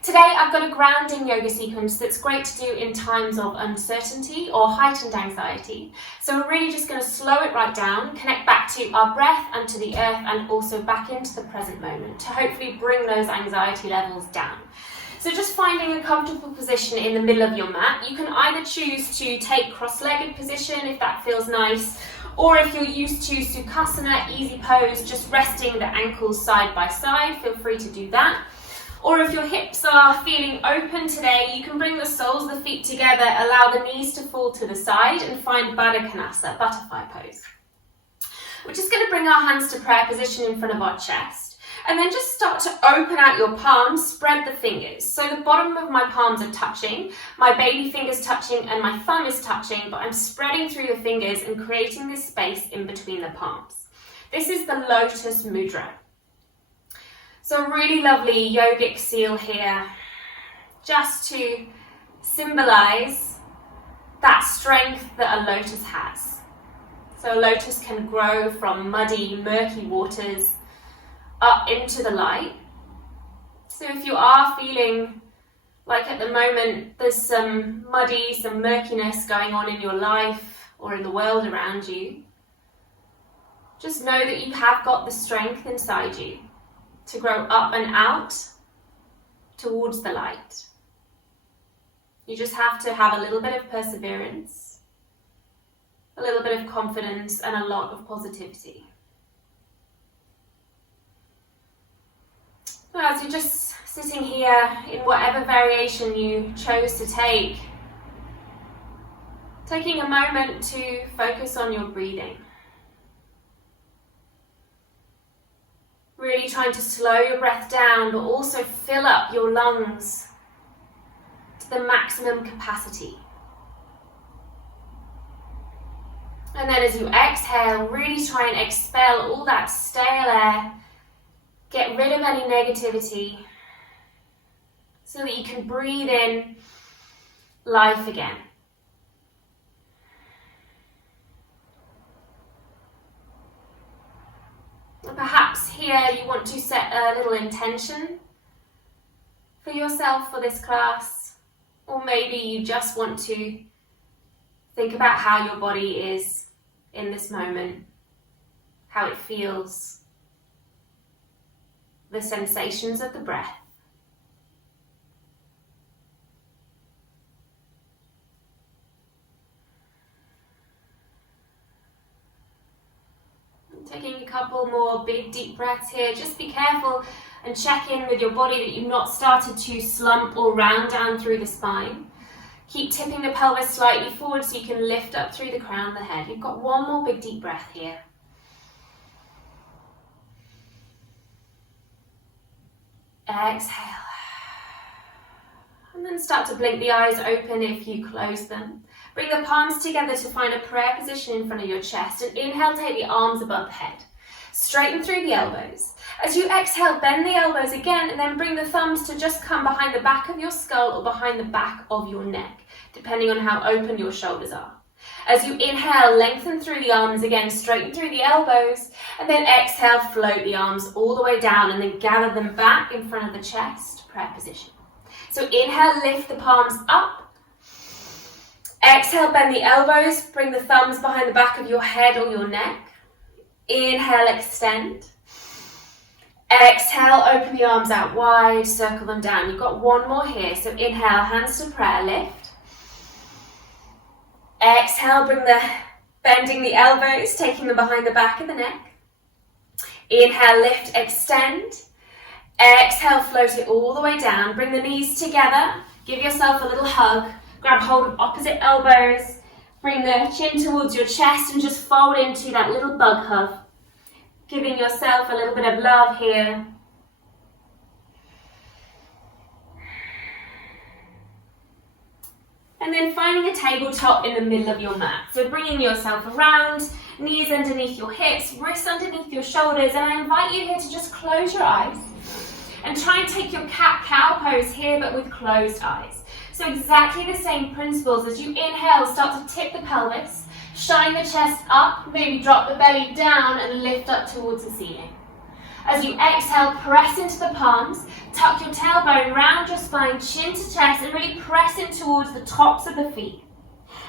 Today I've got a grounding yoga sequence that's great to do in times of uncertainty or heightened anxiety. So we're really just going to slow it right down, connect back to our breath and to the earth, and also back into the present moment to hopefully bring those anxiety levels down. So just finding a comfortable position in the middle of your mat. You can either choose to take cross-legged position if that feels nice, or if you're used to Sukhasana, easy pose, just resting the ankles side by side, feel free to do that. Or if your hips are feeling open today, you can bring the soles of the feet together, allow the knees to fall to the side and find Baddha Konasana, butterfly pose. We're just going to bring our hands to prayer position in front of our chest. And then just start to open out your palms, spread the fingers. So the bottom of my palms are touching, my baby finger's touching, and my thumb is touching, but I'm spreading through the fingers and creating this space in between the palms. This is the Lotus Mudra. So a really lovely yogic seal here, just to symbolize that strength that a lotus has. So a lotus can grow from muddy, murky waters up into the light. So if you are feeling like at the moment there's some muddy, some murkiness going on in your life or in the world around you, just know that you have got the strength inside you to grow up and out towards the light. You just have to have a little bit of perseverance, a little bit of confidence, and a lot of positivity. So as you're just sitting here in whatever variation you chose to take, taking a moment to focus on your breathing. Really trying to slow your breath down, but also fill up your lungs to the maximum capacity. And then as you exhale, really try and expel all that stale air. Get rid of any negativity so that you can breathe in life again. Perhaps here you want to set a little intention for yourself for this class, or maybe you just want to think about how your body is in this moment, how it feels, the sensations of the breath. Taking a couple more big deep breaths here. Just be careful and check in with your body that you've not started to slump or round down through the spine. Keep tipping the pelvis slightly forward so you can lift up through the crown of the head. You've got one more big deep breath here. Exhale. And then start to blink the eyes open if you close them. Bring the palms together to find a prayer position in front of your chest, and inhale, take the arms above the head. Straighten through the elbows. As you exhale, bend the elbows again, and then bring the thumbs to just come behind the back of your skull or behind the back of your neck, depending on how open your shoulders are. As you inhale, lengthen through the arms again, straighten through the elbows, and then exhale, float the arms all the way down, and then gather them back in front of the chest, prayer position. So inhale, lift the palms up. Exhale, bend the elbows, bring the thumbs behind the back of your head or your neck. Inhale, extend. Exhale, open the arms out wide, circle them down. You've got one more here, so inhale, hands to prayer, lift. Exhale, bending the elbows, taking them behind the back of the neck. Inhale, lift, extend. Exhale, float it all the way down. Bring the knees together. Give yourself a little hug. Grab hold of opposite elbows. Bring the chin towards your chest and just fold into that little bug hug. Giving yourself a little bit of love here. And then finding a tabletop in the middle of your mat. So bringing yourself around, knees underneath your hips, wrists underneath your shoulders, and I invite you here to just close your eyes and try and take your cat-cow pose here, but with closed eyes. So exactly the same principles. As you inhale, start to tip the pelvis, shine the chest up, maybe drop the belly down and lift up towards the ceiling. As you exhale, press into the palms, tuck your tailbone round your spine, chin to chest, and really press in towards the tops of the feet.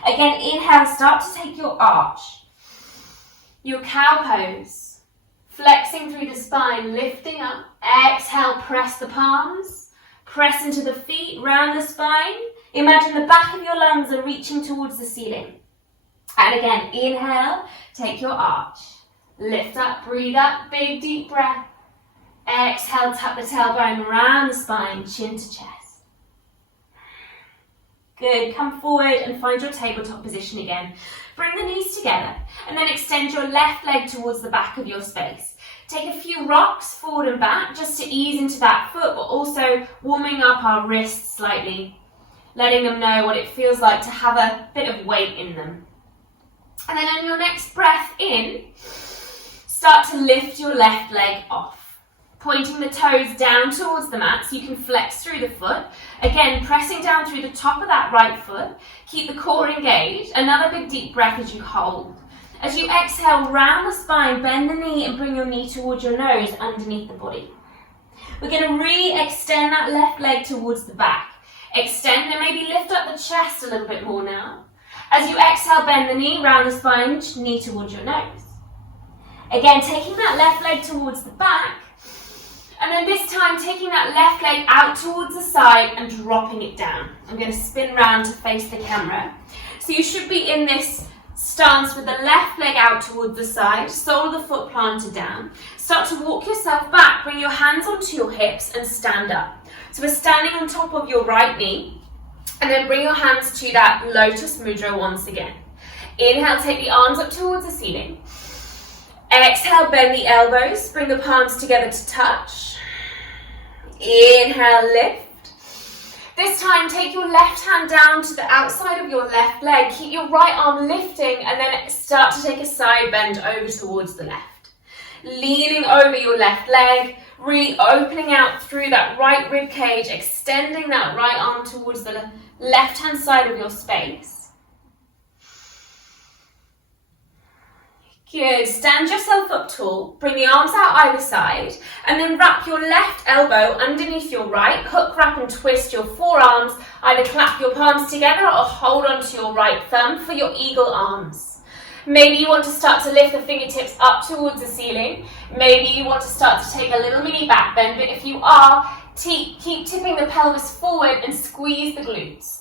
Again, inhale, start to take your arch, your cow pose, flexing through the spine, lifting up. Exhale, press the palms, press into the feet, round the spine. Imagine the back of your lungs are reaching towards the ceiling. And again, inhale, take your arch, lift up, breathe up, big deep breath. Exhale, tuck the tailbone round the spine, chin to chest. Good, come forward and find your tabletop position again. Bring the knees together and then extend your left leg towards the back of your space. Take a few rocks forward and back just to ease into that foot, but also warming up our wrists slightly, letting them know what it feels like to have a bit of weight in them. And then on your next breath in, start to lift your left leg off. Pointing the toes down towards the mat so you can flex through the foot. Again, pressing down through the top of that right foot. Keep the core engaged. Another big deep breath as you hold. As you exhale, round the spine, bend the knee and bring your knee towards your nose underneath the body. We're going to re-extend that left leg towards the back. Extend and maybe lift up the chest a little bit more now. As you exhale, bend the knee, round the spine, knee towards your nose. Again, taking that left leg towards the back. And then this time, taking that left leg out towards the side and dropping it down. I'm going to spin round to face the camera. So you should be in this stance with the left leg out towards the side, sole of the foot planted down. Start to walk yourself back, bring your hands onto your hips and stand up. So we're standing on top of your right knee. And then bring your hands to that lotus mudra once again. Inhale, take the arms up towards the ceiling. Exhale, bend the elbows, bring the palms together to touch. Inhale, lift. This time, take your left hand down to the outside of your left leg. Keep your right arm lifting and then start to take a side bend over towards the left. Leaning over your left leg, really opening out through that right rib cage, extending that right arm towards the left hand side of your space. Good, stand yourself up tall, bring the arms out either side, and then wrap your left elbow underneath your right, hook, wrap and twist your forearms, either clap your palms together or hold onto your right thumb for your eagle arms. Maybe you want to start to lift the fingertips up towards the ceiling, maybe you want to start to take a little mini back bend, but if you are, keep tipping the pelvis forward and squeeze the glutes.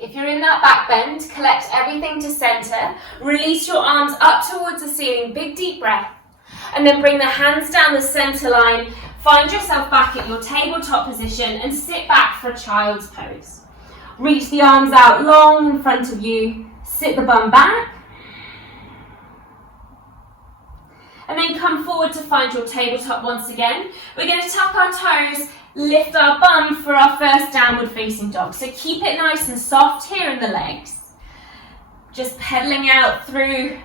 If you're in that back bend, collect everything to center. Release your arms up towards the ceiling, big deep breath. And then bring the hands down the center line. Find yourself back at your tabletop position and sit back for a child's pose. Reach the arms out long in front of you. Sit the bum back. And then come forward to find your tabletop once again. We're going to tuck our toes, lift our bum for our first downward facing dog. So keep it nice and soft here in the legs. Just pedaling out through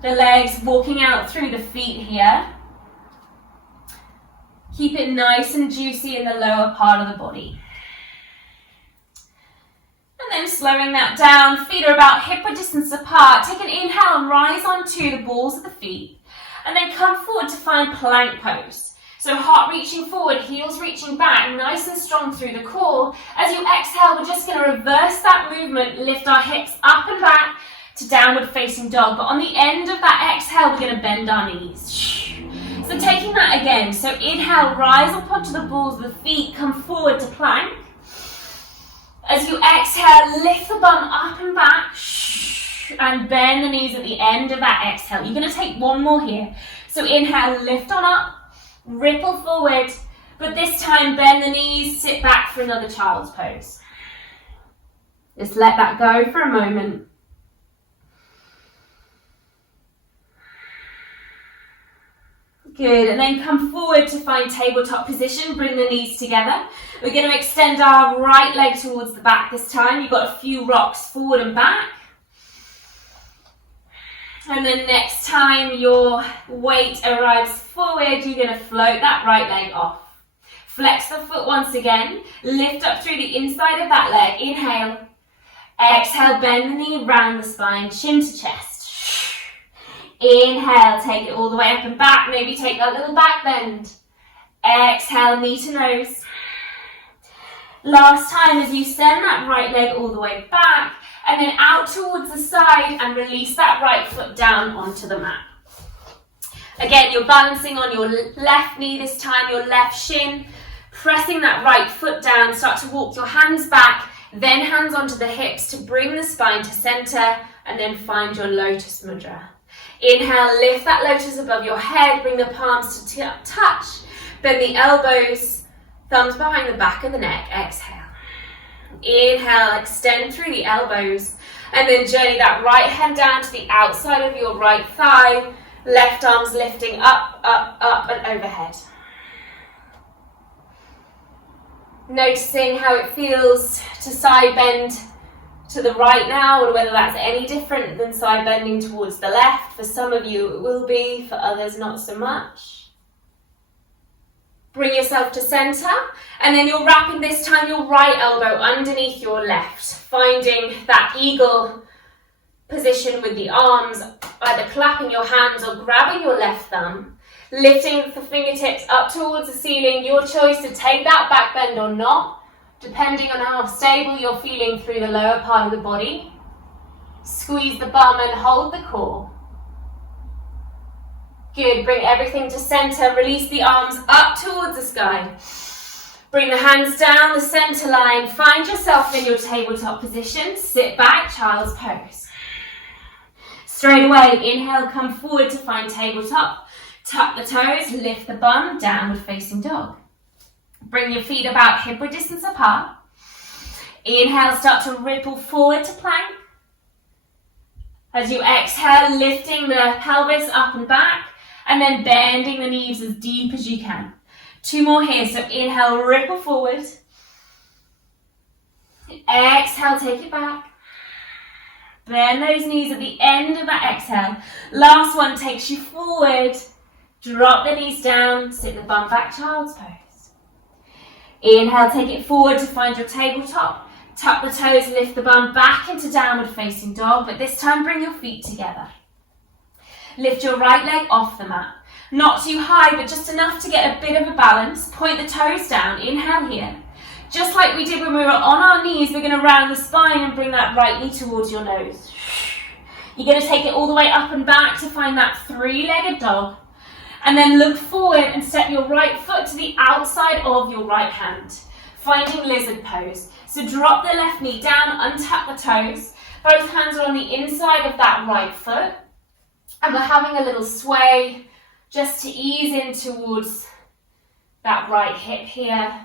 the legs, walking out through the feet here. Keep it nice and juicy in the lower part of the body. And then slowing that down, feet are about hip width distance apart. Take an inhale and rise onto the balls of the feet. And then come forward to find plank pose. So heart reaching forward, heels reaching back, nice and strong through the core. As you exhale, we're just going to reverse that movement, lift our hips up and back to downward facing dog. But on the end of that exhale, we're going to bend our knees. So taking that again. So inhale, rise up onto the balls of the feet, come forward to plank. As you exhale, lift the bum up and back. And bend the knees at the end of that exhale. You're going to take one more here. So inhale, lift on up, ripple forward, but this time bend the knees, sit back for another child's pose. Just let that go for a moment. Good, and then come forward to find tabletop position, bring the knees together. We're going to extend our right leg towards the back this time. You've got a few rocks forward and back. And then next time your weight arrives forward, you're going to float that right leg off. Flex the foot once again. Lift up through the inside of that leg. Inhale. Exhale, bend the knee round the spine, chin to chest. Inhale, take it all the way up and back. Maybe take that little back bend. Exhale, knee to nose. Last time as you send that right leg all the way back and then out towards the side and release that right foot down onto the mat. Again, you're balancing on your left knee this time, your left shin, pressing that right foot down. Start to walk your hands back, then hands onto the hips to bring the spine to center, and then find your lotus mudra. Inhale, lift that lotus above your head, bring the palms to touch, bend the elbows, thumbs behind the back of the neck. Exhale. Inhale, extend through the elbows, and then journey that right hand down to the outside of your right thigh. Left arm's lifting up, up, up and overhead. Noticing how it feels to side bend to the right now, or whether that's any different than side bending towards the left. For some of you it will be, for others not so much. Bring yourself to center, and then you're wrapping this time your right elbow underneath your left, finding that eagle position with the arms, either clapping your hands or grabbing your left thumb, lifting the fingertips up towards the ceiling. Your choice to take that back bend or not, depending on how stable you're feeling through the lower part of the body. Squeeze the bum and hold the core. Good, bring everything to center, release the arms up towards the sky. Bring the hands down the center line, find yourself in your tabletop position, sit back, child's pose. Straight away, inhale, come forward to find tabletop. Tuck the toes, lift the bum, downward facing dog. Bring your feet about hip-width distance apart. Inhale, start to ripple forward to plank. As you exhale, lifting the pelvis up and back, and then bending the knees as deep as you can. 2 more here, so inhale, ripple forward. Exhale, take it back. Bend those knees at the end of that exhale. Last one takes you forward. Drop the knees down, sit the bum back, child's pose. Inhale, take it forward to find your tabletop. Tuck the toes, lift the bum back into downward facing dog, but this time bring your feet together. Lift your right leg off the mat. Not too high, but just enough to get a bit of a balance. Point the toes down, inhale here. Just like we did when we were on our knees, we're going to round the spine and bring that right knee towards your nose. You're going to take it all the way up and back to find that 3-legged dog. And then look forward and step your right foot to the outside of your right hand, finding lizard pose. So drop the left knee down, untuck the toes. Both hands are on the inside of that right foot. And we're having a little sway just to ease in towards that right hip here.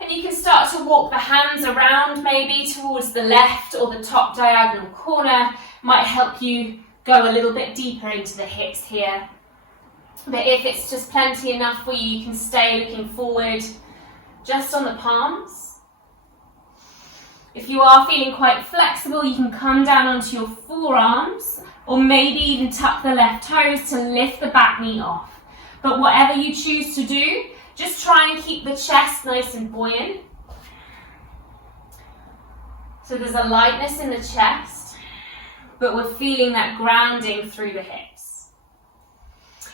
And you can start to walk the hands around maybe towards the left or the top diagonal corner. Might help you go a little bit deeper into the hips here. But if it's just plenty enough for you, you can stay looking forward just on the palms. If you are feeling quite flexible, you can come down onto your forearms or maybe even tuck the left toes to lift the back knee off. But whatever you choose to do, just try and keep the chest nice and buoyant. So there's a lightness in the chest, but we're feeling that grounding through the hips.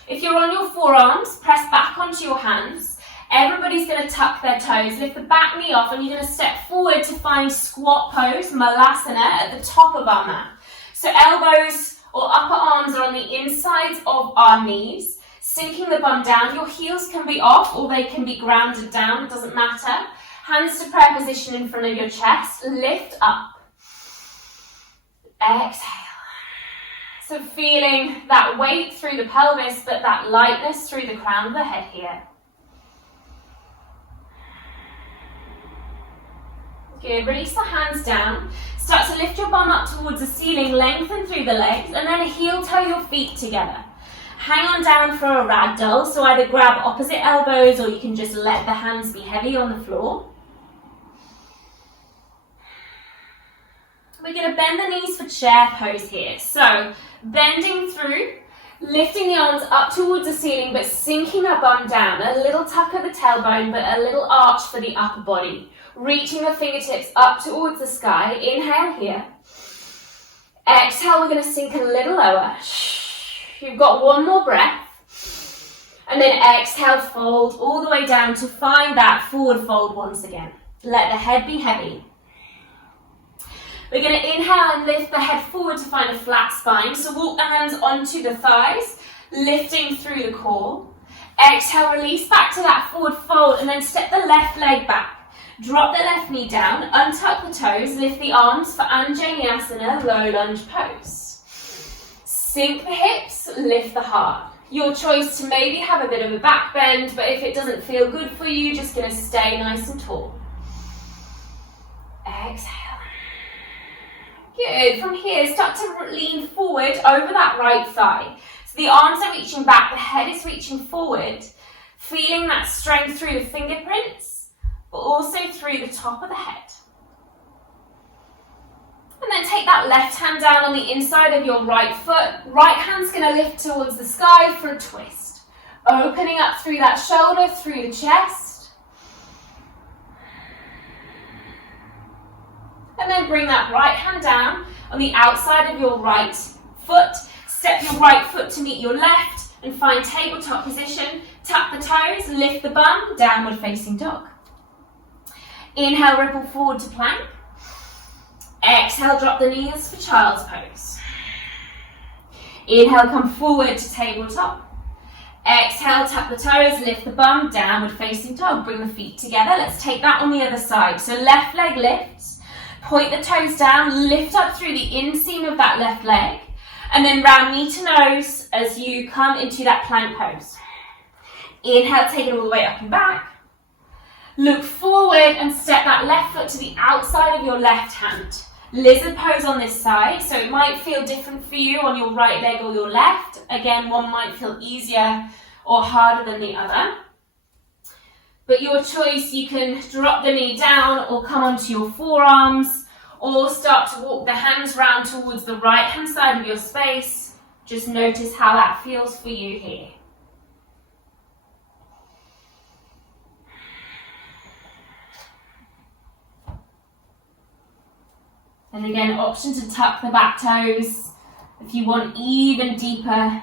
If you're on your forearms, press back onto your hands. Everybody's going to tuck their toes, lift the back knee off, and you're going to step forward to find squat pose, malasana, at the top of our mat. So elbows or upper arms are on the insides of our knees, sinking the bum down. Your heels can be off or they can be grounded down, it doesn't matter. Hands to prayer position in front of your chest, lift up. Exhale. So feeling that weight through the pelvis, but that lightness through the crown of the head here. Good, release the hands down. Start to lift your bum up towards the ceiling, lengthen through the legs, and then heel toe your feet together. Hang on down for a ragdoll, so either grab opposite elbows or you can just let the hands be heavy on the floor. We're going to bend the knees for chair pose here. So, bending through, lifting the arms up towards the ceiling, but sinking our bum down. A little tuck of the tailbone, but a little arch for the upper body. Reaching the fingertips up towards the sky. Inhale here. Exhale, we're going to sink a little lower. You've got one more breath. And then exhale, fold all the way down to find that forward fold once again. Let the head be heavy. We're going to inhale and lift the head forward to find a flat spine. So walk the hands onto the thighs, lifting through the core. Exhale, release back to that forward fold and then step the left leg back. Drop the left knee down, untuck the toes, lift the arms for Anjaneyasana, low lunge pose. Sink the hips, lift the heart. Your choice to maybe have a bit of a back bend, but if it doesn't feel good for you, just going to stay nice and tall. Exhale. Good. From here, start to lean forward over that right thigh. So the arms are reaching back, the head is reaching forward, feeling that strength through the fingerprints, but also through the top of the head. And then take that left hand down on the inside of your right foot. Right hand's going to lift towards the sky for a twist. Opening up through that shoulder, through the chest. And then bring that right hand down on the outside of your right foot. Step your right foot to meet your left and find tabletop position. Tuck the toes, lift the bum, downward facing dog. Inhale, ripple forward to plank. Exhale, drop the knees for child's pose. Inhale, come forward to tabletop. Exhale, tuck the toes, lift the bum, downward facing dog. Bring the feet together. Let's take that on the other side. So left leg lifts. Point the toes down, lift up through the inseam of that left leg. And then round knee to nose as you come into that plank pose. Inhale, take it all the way up and back. Look forward and step that left foot to the outside of your left hand. Lizard pose on this side, so it might feel different for you on your right leg or your left. Again, one might feel easier or harder than the other. But your choice, you can drop the knee down or come onto your forearms or start to walk the hands round towards the right hand side of your space. Just notice how that feels for you here. And again, option to tuck the back toes if you want even deeper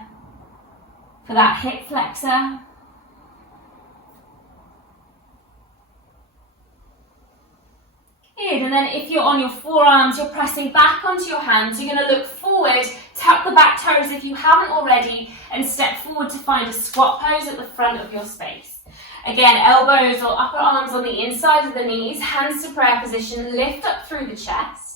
for that hip flexor. Good, and then if you're on your forearms, you're pressing back onto your hands. You're going to look forward, tuck the back toes if you haven't already, and step forward to find a squat pose at the front of your space. Again, elbows or upper arms on the inside of the knees, hands to prayer position, lift up through the chest.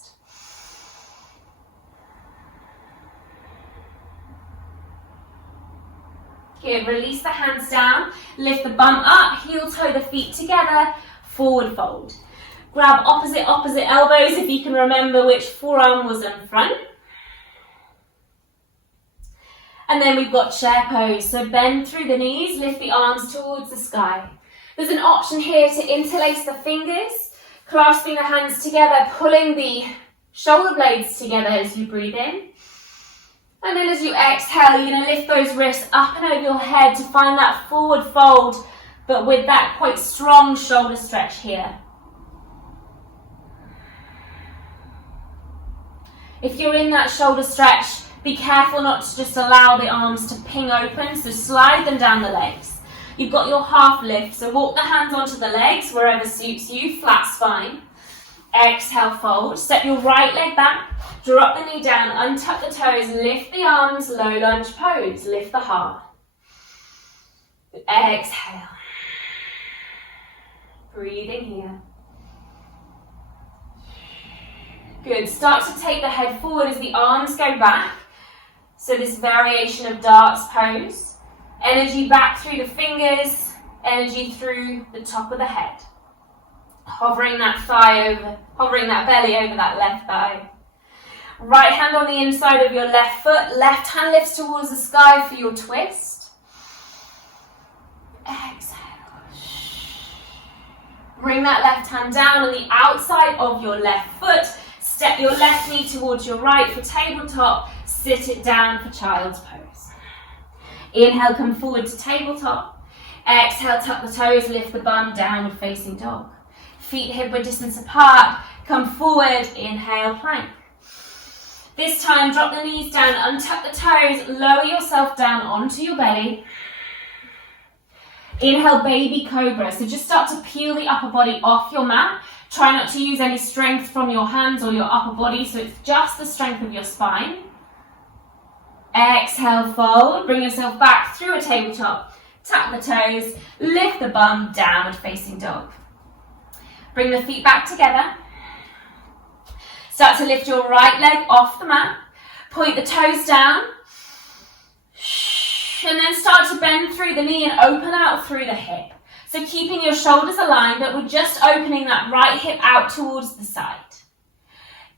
Good, release the hands down, lift the bum up, heel toe the feet together, forward fold. Grab opposite elbows if you can remember which forearm was in front. And then we've got chair pose, so bend through the knees, lift the arms towards the sky. There's an option here to interlace the fingers, clasping the hands together, pulling the shoulder blades together as you breathe in. And then as you exhale, you're going to lift those wrists up and over your head to find that forward fold, but with that quite strong shoulder stretch here. If you're in that shoulder stretch, be careful not to just allow the arms to ping open, so slide them down the legs. You've got your half lift, so walk the hands onto the legs wherever suits you, flat spine. Exhale, fold. Step your right leg back, drop the knee down, untuck the toes, lift the arms, low lunge pose, lift the heart. Exhale. Breathing here. Good. Start to take the head forward as the arms go back. So this variation of darts pose. Energy back through the fingers, energy through the top of the head. Hovering that belly over that left thigh. Right hand on the inside of your left foot. Left hand lifts towards the sky for your twist. Exhale. Bring that left hand down on the outside of your left foot. Step your left knee towards your right for tabletop. Sit it down for child's pose. Inhale, come forward to tabletop. Exhale, tuck the toes, lift the bum, downward facing dog. Feet hip width distance apart. Come forward, inhale, plank. This time, drop the knees down, untuck the toes, lower yourself down onto your belly. Inhale, baby cobra. So just start to peel the upper body off your mat. Try not to use any strength from your hands or your upper body, so it's just the strength of your spine. Exhale, fold. Bring yourself back through a tabletop. Tap the toes, lift the bum, downward facing dog. Bring the feet back together. Start to lift your right leg off the mat. Point the toes down. And then start to bend through the knee and open out through the hip. So keeping your shoulders aligned, but we're just opening that right hip out towards the side.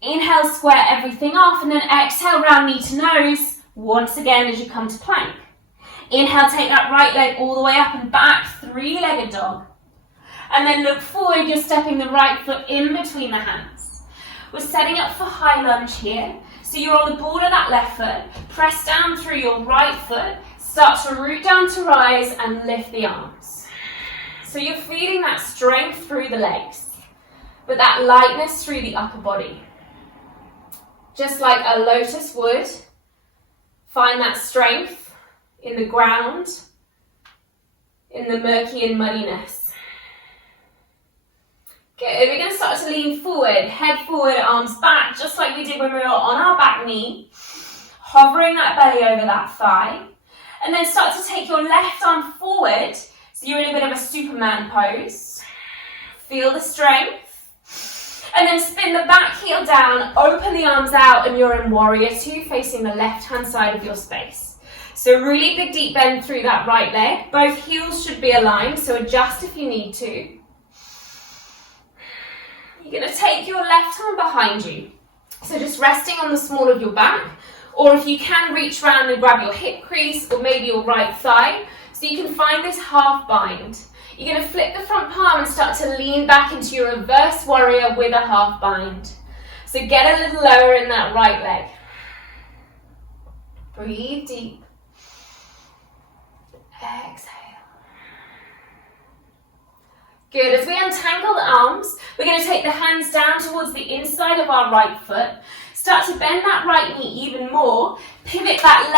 Inhale, square everything off, and then exhale, round knee to nose, once again as you come to plank. Inhale, take that right leg all the way up and back, three-legged dog. And then look forward, you're stepping the right foot in between the hands. We're setting up for high lunge here. So you're on the ball of that left foot, press down through your right foot, start to root down to rise and lift the arms. So you're feeling that strength through the legs, but that lightness through the upper body. Just like a lotus would, find that strength in the ground, in the murky and muddiness. Good, we're going to start to lean forward, head forward, arms back, just like we did when we were on our back knee, hovering that belly over that thigh. And then start to take your left arm forward, so you're in a bit of a Superman pose. Feel the strength. And then spin the back heel down, open the arms out, and you're in warrior two, facing the left-hand side of your space. So really big deep bend through that right leg. Both heels should be aligned, so adjust if you need to. You're going to take your left arm behind you. So just resting on the small of your back. Or if you can, reach around and grab your hip crease or maybe your right thigh, so you can find this half bind. You're going to flip the front palm and start to lean back into your reverse warrior with a half bind. So get a little lower in that right leg. Breathe deep. Exhale. Good. As we untangle the arms, we're going to take the hands down towards the inside of our right foot. Start to bend that right knee even more. Pivot that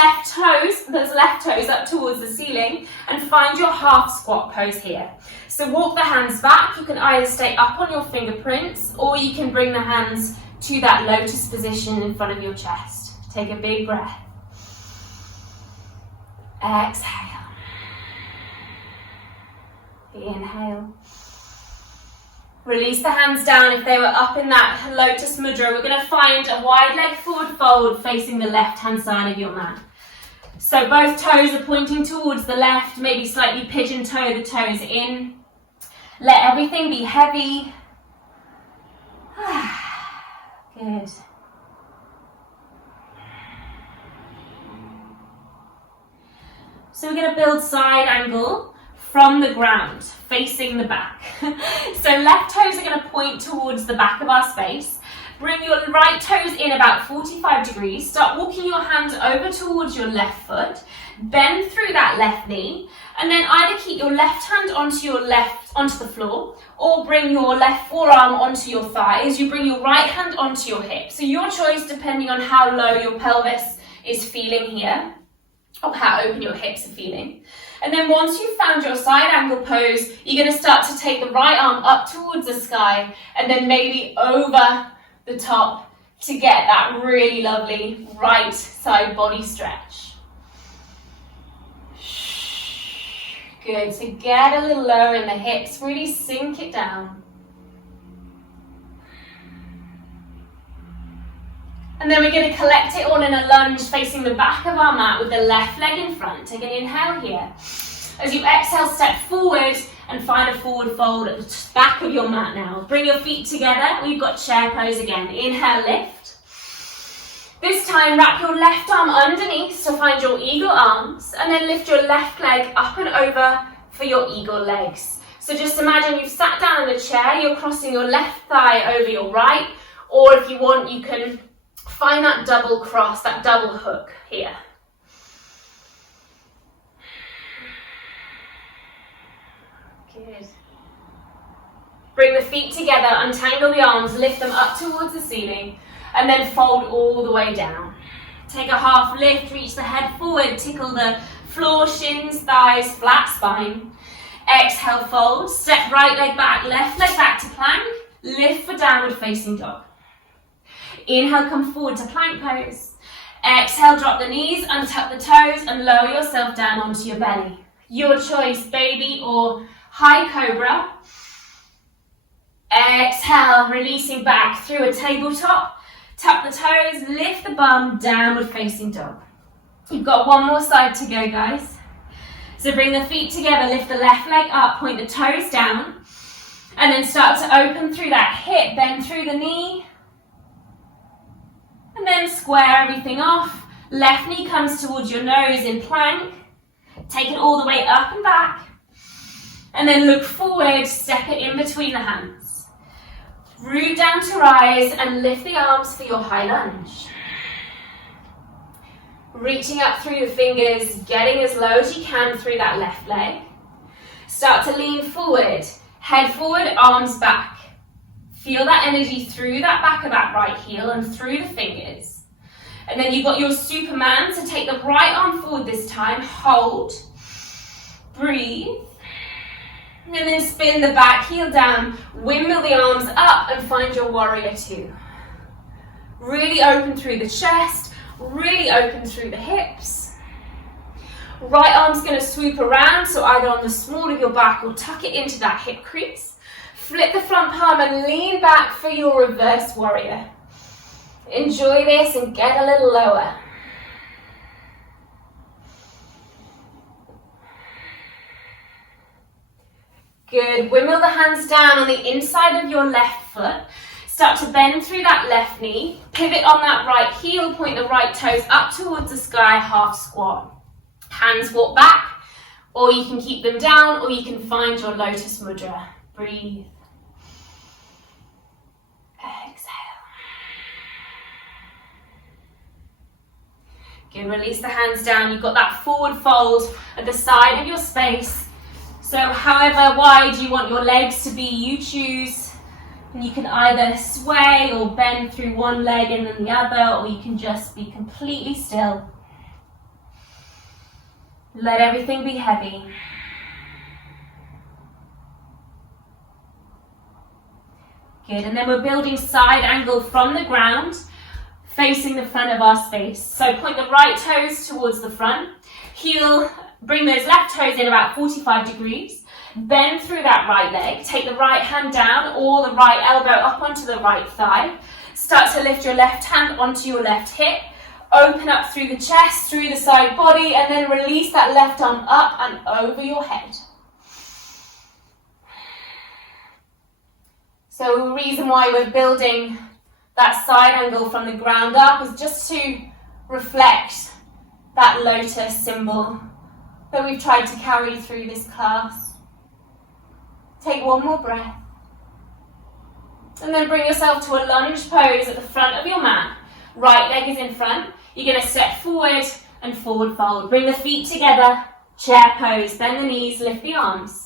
those left toes up towards the ceiling and find your half squat pose here. So walk the hands back. You can either stay up on your fingerprints or you can bring the hands to that lotus position in front of your chest. Take a big breath. Exhale. Inhale. Release the hands down if they were up in that lotus mudra. We're going to find a wide leg forward fold facing the left-hand side of your mat. So both toes are pointing towards the left, maybe slightly pigeon toe the toes in. Let everything be heavy. Good. So we're going to build side angle from the ground, facing the back. So left toes are going to point towards the back of our space. Bring your right toes in about 45 degrees. Start walking your hands over towards your left foot. Bend through that left knee. And then either keep your left hand onto the floor, or bring your left forearm onto your thigh as you bring your right hand onto your hip. So your choice depending on how low your pelvis is feeling here, or how open your hips are feeling. And then once you've found your side angle pose, you're going to start to take the right arm up towards the sky and then maybe over the top to get that really lovely right side body stretch. Good, so get a little lower in the hips, really sink it down. And then we're going to collect it all in a lunge facing the back of our mat with the left leg in front. Take an inhale here. As you exhale, step forward and find a forward fold at the back of your mat now. Bring your feet together. We've got chair pose again. Inhale, lift. This time, wrap your left arm underneath to find your eagle arms, and then lift your left leg up and over for your eagle legs. So just imagine you've sat down in a chair, you're crossing your left thigh over your right, or if you want, you can find that double cross, that double hook here. Good. Bring the feet together, untangle the arms, lift them up towards the ceiling. and then fold all the way down. Take a half lift, reach the head forward, tickle the floor, shins, thighs, flat spine. Exhale, fold, step right leg back, left leg back to plank, lift for downward facing dog. Inhale, come forward to plank pose. Exhale, drop the knees, untuck the toes and lower yourself down onto your belly. Your choice, baby or high cobra. Exhale, releasing back through a tabletop. Tuck the toes, lift the bum, downward facing dog. You've got one more side to go, guys. So bring the feet together, lift the left leg up, point the toes down, and then start to open through that hip, bend through the knee, and then square everything off. Left knee comes towards your nose in plank. Take it all the way up and back, and then look forward, step it in between the hands. Root down to rise and lift the arms for your high lunge. Reaching up through your fingers, getting as low as you can through that left leg. Start to lean forward, head forward, arms back. Feel that energy through that back of that right heel and through the fingers. And then you've got your Superman, so take the right arm forward this time, hold, breathe, and then spin the back heel down, windmill the arms up and find your warrior two. Really open through the chest, really open through the hips. Right arm's going to swoop around, so either on the small of your back or tuck it into that hip crease. Flip the front palm and lean back for your reverse warrior. Enjoy this and get a little lower. Good. Windmill the hands down on the inside of your left foot. Start to bend through that left knee. Pivot on that right heel. Point the right toes up towards the sky, half squat. Hands walk back, or you can keep them down, or you can find your lotus mudra. Breathe. Exhale. Good. Release the hands down. You've got that forward fold at the side of your space. So however wide you want your legs to be, you choose. And you can either sway or bend through one leg and then the other, or you can just be completely still. Let everything be heavy. Good, and then we're building side angle from the ground, facing the front of our space. So point the right toes towards the front, heel, bring those left toes in about 45 degrees, bend through that right leg, take the right hand down or the right elbow up onto the right thigh, start to lift your left hand onto your left hip, open up through the chest, through the side body, and then release that left arm up and over your head. So the reason why we're building that side angle from the ground up is just to reflect that lotus symbol that we've tried to carry through this class. Take one more breath. And then bring yourself to a lunge pose at the front of your mat. Right leg is in front. You're going to step forward and forward fold. Bring the feet together, chair pose. Bend the knees, lift the arms.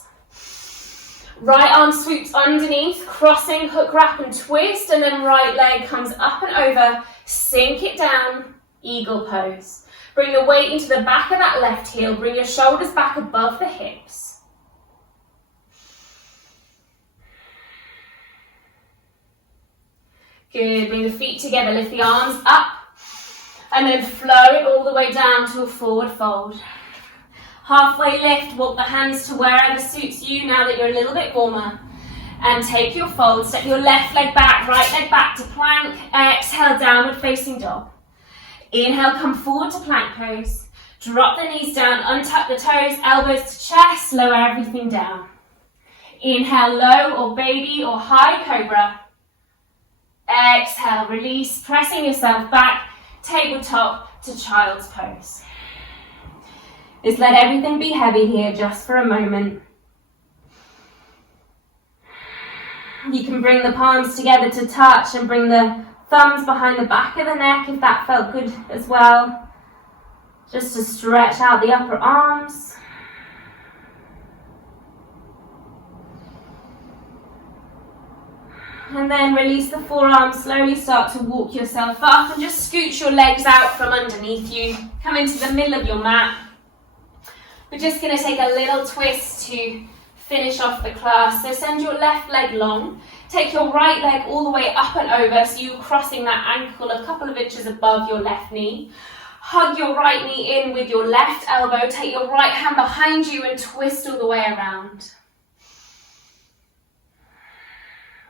Right arm swoops underneath, crossing, hook, wrap and twist. And then right leg comes up and over. Sink it down, eagle pose. Bring the weight into the back of that left heel. Bring your shoulders back above the hips. Good. Bring the feet together. Lift the arms up. And then flow it all the way down to a forward fold. Halfway lift. Walk the hands to wherever suits you now that you're a little bit warmer. And take your fold. Step your left leg back. Right leg back to plank. Exhale, downward facing dog. Inhale, come forward to plank pose. Drop the knees down, untuck the toes, elbows to chest, lower everything down. Inhale, low or baby or high cobra. Exhale, release, pressing yourself back, tabletop to child's pose. Just let everything be heavy here just for a moment. You can bring the palms together to touch and bring the thumbs behind the back of the neck if that felt good as well. Just to stretch out the upper arms. And then release the forearms, slowly start to walk yourself up and just scoot your legs out from underneath you. Come into the middle of your mat. We're just going to take a little twist to finish off the class. So send your left leg long. Take your right leg all the way up and over, so you're crossing that ankle a couple of inches above your left knee. Hug your right knee in with your left elbow. Take your right hand behind you and twist all the way around.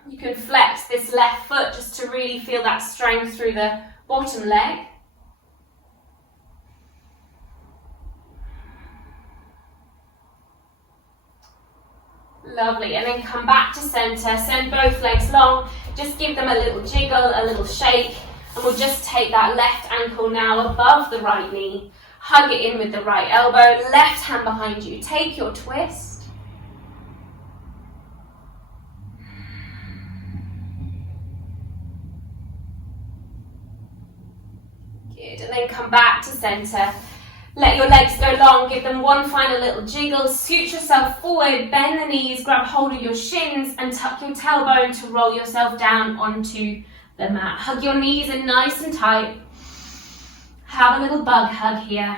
You can flex this left foot just to really feel that strength through the bottom leg. Lovely, and then come back to center, send both legs long, just give them a little jiggle, a little shake, and we'll just take that left ankle now above the right knee, hug it in with the right elbow, left hand behind you, take your twist. Good, and then come back to center. Let your legs go long, give them one final little jiggle, scoot yourself forward, bend the knees, grab hold of your shins and tuck your tailbone to roll yourself down onto the mat. Hug your knees in nice and tight. Have a little bug hug here.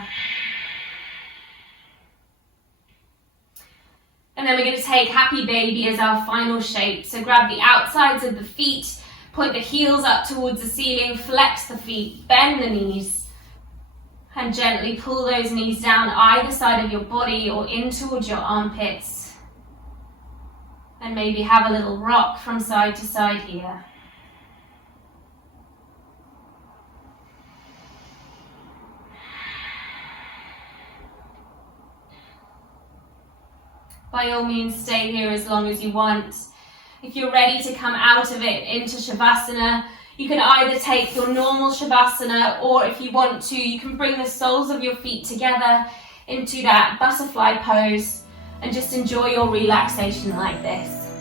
And then we're going to take happy baby as our final shape. So grab the outsides of the feet, point the heels up towards the ceiling, flex the feet, bend the knees. And gently pull those knees down either side of your body or in towards your armpits. And maybe have a little rock from side to side here. By all means, stay here as long as you want. If you're ready to come out of it into Shavasana, you can either take your normal Shavasana, or if you want to, you can bring the soles of your feet together into that butterfly pose and just enjoy your relaxation like this.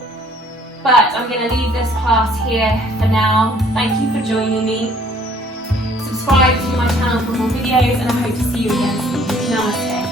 But I'm going to leave this class here for now. Thank you for joining me. Subscribe to my channel for more videos, and I hope to see you again soon. Namaste.